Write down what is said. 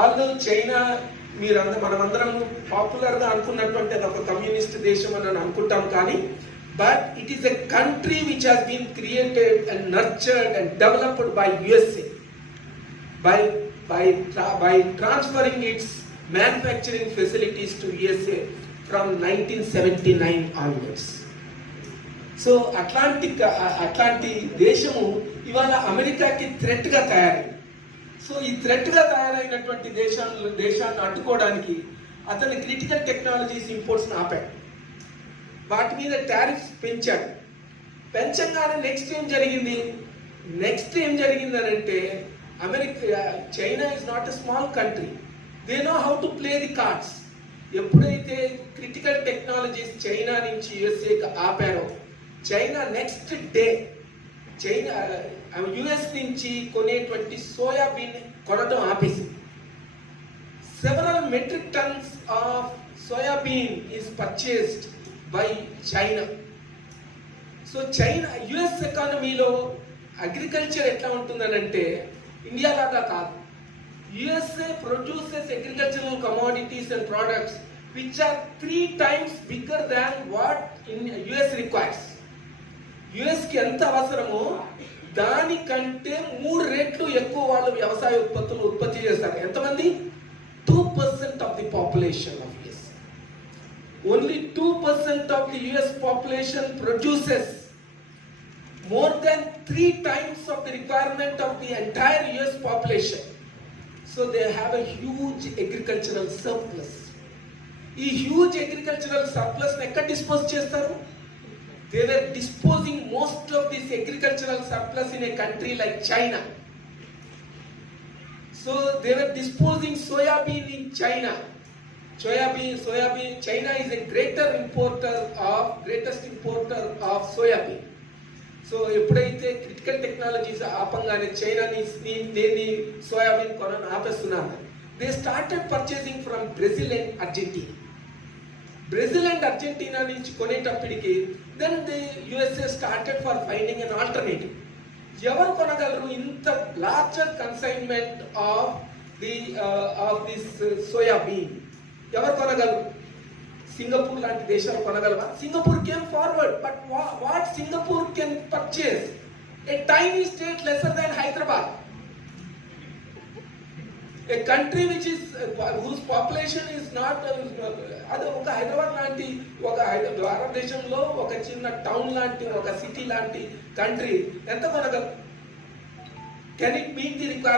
Although China మనమందరం పాపులర్గా అనుకున్నటువంటి అది ఒక కమ్యూనిస్ట్ దేశం అని అనుకుంటాం, కానీ but it is a country which has been created and nurtured and developed by USA by transferring its manufacturing facilities to USA from 1979 onwards. So అట్లాంటి దేశము ఇవాళ అమెరికాకి థ్రెట్గా తయారైంది. సో ఈ థ్రెట్గా తయారైనటువంటి దేశాన్ని అడ్డుకోవడానికి అతని క్రిటికల్ టెక్నాలజీస్ ఇంపోర్ట్స్ని ఆపాడు, వాటి మీద టారిఫ్స్ పెంచాడు. పెంచగానే నెక్స్ట్ ఏం జరిగింది అని అంటే China is not a small country, they know how to play the cards. ఎప్పుడైతే క్రిటికల్ టెక్నాలజీస్ చైనా నుంచి యుఎస్ఏకి ఆపారో, చైనా నెక్స్ట్ డే యుఎస్ నుంచి కొనేటువంటి సోయాబీన్ కొనడం ఆపేసింది. Several metric tons of soybean is purchased by China. So US ఎకానమీలో agriculture ఎట్లా ఉంటుందనంటే ఇండియా లాగా కాదు. USA produces agricultural commodities and products which are 3 times bigger than what US requires. US కి ఎంత అవసరమో దానికంటే 3 రెట్లు ఎక్కువ వాళ్ళు వ్యవసాయ ఉత్పత్తులు ఉత్పత్తి చేస్తారు. ఎంతమంది? 2% of the population of US. Only 2% of the US population produces more than 3 times of the requirement of the entire US population. So they have a huge agricultural surplus. ఈ హ్యూజ్ అగ్రికల్చరల్ సర్ప్లస్ ఎక్కడ డిస్పోజ్ చేస్తారు? They were disposing most of this agricultural surplus in a country like China. So they were disposing soybean in China. China is a greatest importer of soybean. So ఎప్పుడైతే critical technologies ఆపంగానే చైనాని soybean కొనను ఆపేస్తున్నారు, they started purchasing from Brazil and Argentina నుంచి కొనేటప్పటికి then the USA started for finding an alternative. ఎవరు కొనగలరు ఇంత larger consignment of this soybean? ఎవరు కొనగలరు? సింగపూర్ లాంటి దేశాలు కొనగలవా? Singapore came forward, but what Singapore can purchase? A tiny state lesser than Hyderabad, a country which is whose population is not, అది ఒక హైదరాబాద్ లాంటి ఒక భారతదేశంలో ఒక చిన్న టౌన్ లాంటి ఒక సిటీ లాంటి కంట్రీ ఎంత కొనగలరు? Can it meet the requirement?